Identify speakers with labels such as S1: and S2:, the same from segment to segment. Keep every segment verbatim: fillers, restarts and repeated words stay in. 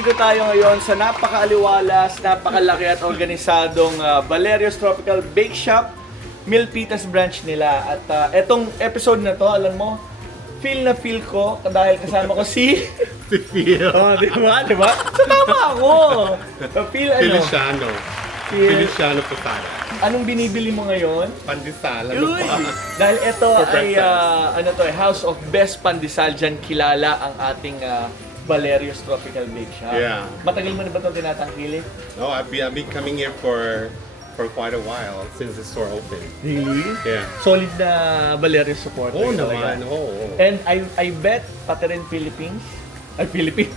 S1: nandito tayo ngayon sa napakaaliwalas, napakalaki at organisadong uh, Valerio's Tropical Bake Shop, Milpitas branch nila. At uh, etong episode na to, alam mo, feel na feel ko dahil kasama ko si...
S2: Si Phil.
S1: Oh, di ba? Di ba? So, tama ako. Feel ano?
S2: Feliciano.
S1: Phil.
S2: Feliciano Posada.
S1: Anong binibili mo ngayon?
S2: Pandesal. Ano
S1: Uy!
S2: pa?
S1: Dahil ito
S2: For
S1: ay
S2: breakfast.
S1: uh, ano to, eh, House of Best Pandesal. Diyan kilala ang ating uh, Valerio's Tropical Bake Shop.
S2: Yeah.
S1: Matagal mo na ba itong tinatangkilik?
S2: No, I've been, I've been coming here for for quite a while since the store opened.
S1: Really?
S2: Yeah.
S1: Solid na Valerio's supporter.
S2: Oo
S1: ka
S2: naman,
S1: talaga.
S2: oo.
S1: And I I bet pati rin Philippines. Ay, Philippines.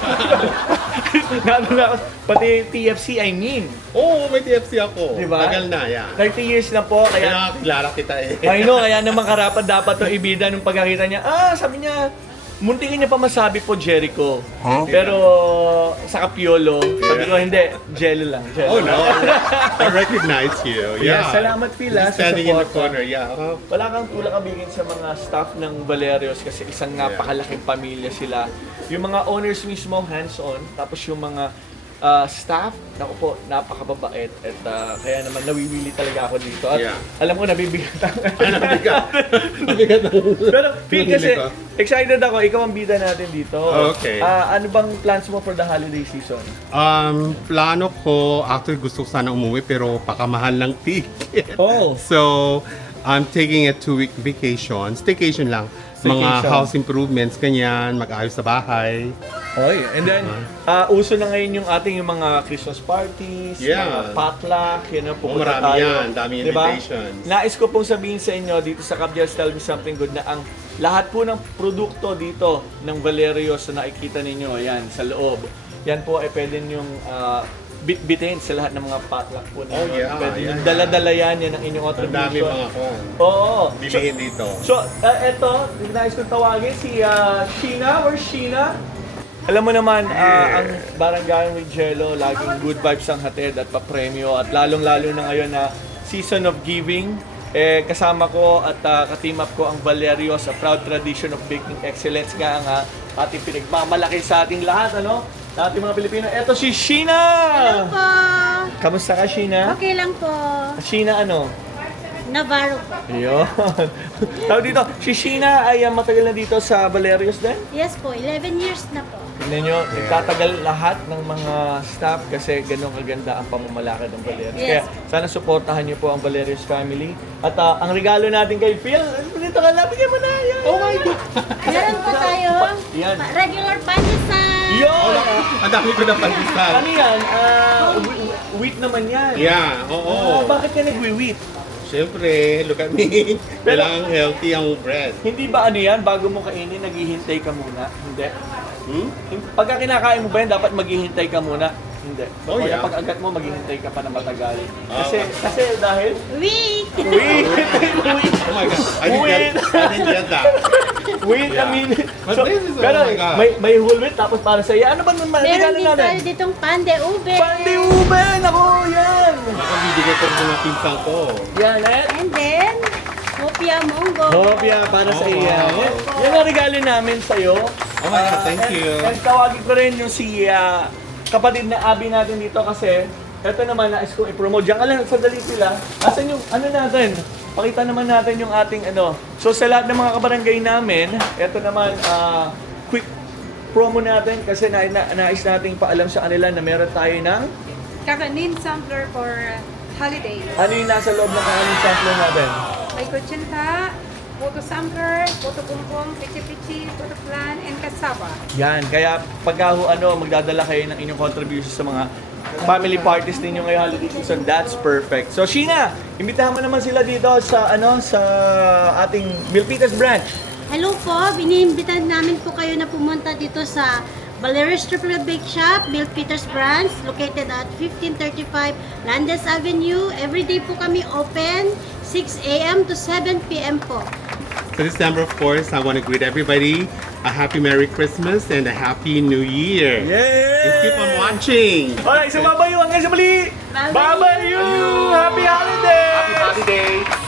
S1: Naano na ako. Pati T F C, I mean.
S2: Oo, may T F C ako.
S1: Diba?
S2: Tagal na, yeah.
S1: thirty years na po,
S2: Kaya
S1: kaya...
S2: nakakilala kita eh.
S1: I know, kaya naman karapat dapat to ibida nung pagkakita niya. Ah, sabi niya, muntikin niya pa masabi po Jericho.
S2: Huh?
S1: Pero sa Kapiolo, sabi ko hindi, Jello lang. Jello
S2: Oh no, I recognize you.
S1: Yeah,
S2: Yeah.
S1: salamat Pila
S2: Just
S1: sa
S2: standing in the
S1: support.
S2: corner, yeah. Uh,
S1: Wala kang tulak kabigin sa mga staff ng Valerio's kasi isang napakalaking pamilya sila. Yung mga owners mismo hands-on, tapos yung mga uh, staff, naku po, napakababait at uh, kaya naman nawiwili talaga ako dito. At
S2: Yeah.
S1: alam ko, nabibigat ako.
S2: Ano, nabigat? Nabigat ako.
S1: Pero Phil, kasi
S2: Nabili ko.
S1: excited ako, ikaw ang bida natin dito.
S2: Okay.
S1: Ah, ano bang plans mo for the holiday season?
S2: Um, plano ko, actually gusto ko sana umuwi pero pakamahal ng ticket.
S1: Oh.
S2: So, I'm taking a two-week vacation. Staycation lang. Mga
S1: Staycation.
S2: house improvements, ganyan, mag-ayos sa bahay.
S1: Oy, and then, ah, uso na ngayon yung ating yung mga Christmas parties,
S2: Yeah.
S1: mga potluck, yun ang pupunta
S2: marami
S1: tayo.
S2: yan, daming
S1: Diba?
S2: invitations.
S1: Nais ko pong sabihin sa inyo dito sa Cap Just Tell Me Something Good na ang lahat po ng produkto dito ng Valerio's na nakikita ninyo, yan, sa loob, yan po ay pwede nyong ah, bit-bitin sa lahat ng mga potluck po ninyo.
S2: Oh, yeah,
S1: Pwede
S2: yeah,
S1: nyong
S2: yeah.
S1: dala-dala yan, yan ang inyong
S2: Ang
S1: contribution.
S2: dami mga kwan.
S1: Oo.
S2: Bilihin dito.
S1: So, uh, eto, nais kong tawagin si uh, Sheena or Sheena. Alam mo naman, uh, ang Barangay with Jello, laging good vibes ang hatid at papremyo. At lalong-lalo na ngayon na season of giving, eh, kasama ko at uh, ka-team up ko ang Valerio's, a proud tradition of baking excellence nga ang uh, ating pinagmamalaki sa ating lahat, ano? Sa ating mga Pilipino. Eto si Sheena!
S3: Hello po!
S1: Kamusta ka, Sheena?
S3: Okay lang po.
S1: Sheena ano?
S3: Navarro po.
S1: Ayun. Tawag dito, si Sheena ay uh, matagal na dito sa Valerio's din.
S3: Yes po, eleven years na po.
S1: Tignan nyo, nagtatagal lahat ng mga staff kasi ganun kaganda ang pamamalakad ng Valerio's. Kaya
S3: Yes.
S1: sana supportahan niyo po ang Valerio's family. At uh, ang regalo natin kay Phil, dito ka, lapigyan mo na. Yan. Oh my God!
S3: Meron po tayo
S1: Yan.
S3: pa- regular pandesal.
S1: Yun!
S2: Ang dami ko na pandesal.
S1: Ano yan? Uh, wheat- wheat naman yan.
S2: Yeah,
S1: Ah,
S2: oo.
S1: bakit ka nag-wheat?
S2: Siyempre, look at me. Kailangan healthy ang bread.
S1: Hindi ba ano yan, bago mo kainin, naghihintay ka muna? Hindi.
S2: Hmm?
S1: Pagka kinakain mo ba yan, dapat maghihintay ka muna? Hindi.
S2: Oh,
S1: Kaya
S2: yeah.
S1: pag agat mo, maghihintay ka pa na matagal.
S2: Ah.
S1: Kasi, kasi dahil,
S3: Wait!
S1: wait, wait,
S2: Oh my God. I didn't get, I didn't get that.
S1: wait a
S2: Yeah.
S1: minute.
S2: But this is- oh
S1: pero
S2: my God.
S1: may, may whole wheat, tapos para sa iyo, ano ba naman
S3: Meron
S1: regalo
S3: din
S1: natin?
S3: tayo ditong pande ube.
S1: Pandi uben! Ako, yan!
S2: Nakabibigay ko ng mga pinsan ko.
S1: Yan, eh.
S3: And then, hopia monggo.
S1: Hopia, para sa
S2: Oh,
S1: iyo.
S2: wow.
S1: Yan, yan ang regalo namin sa iyo.
S2: Oh my God, thank
S1: and,
S2: you.
S1: And tawagin ko rin yung si ah, kapatid na Abby natin dito kasi eto naman, nais kong i-promote. Diyan ka lang, sandali sila. Asan yung, ano natin? Pakita naman natin yung ating ano. So sa lahat ng mga kabarangay namin, eto naman, ah, quick promo natin kasi na, na, nais nating paalam sa kanila na meron tayo ng
S4: Kakanin sampler for uh, holiday.
S1: ano yung nasa loob ng kakanin sampler natin.
S4: May kutsinta, puto sampler, puto bumbong, pichi-pichi, puto flan, and cassava.
S1: Yan, kaya pagka ho, ano, magdadala kayo ng inyong contributions sa mga family parties ninyo ngayong holiday season, that's perfect. So Sheena, imbitahan mo naman sila dito sa ano sa ating Milpitas branch.
S3: Hello po, biniimbitan namin po kayo na pumunta dito sa Valerio's Tropical Bake Shop, Bill Peters Branch, located at fifteen thirty-five Landes Avenue. Every day po kami open, six a m to seven p m po.
S2: So this December, of course, I want to greet everybody a happy Merry Christmas and a Happy New Year.
S1: Yay!
S2: And keep on watching.
S1: Alright, so babayu hanggang sa muli!
S3: Babayu!
S1: Babayu! Happy holidays!
S2: Happy holidays.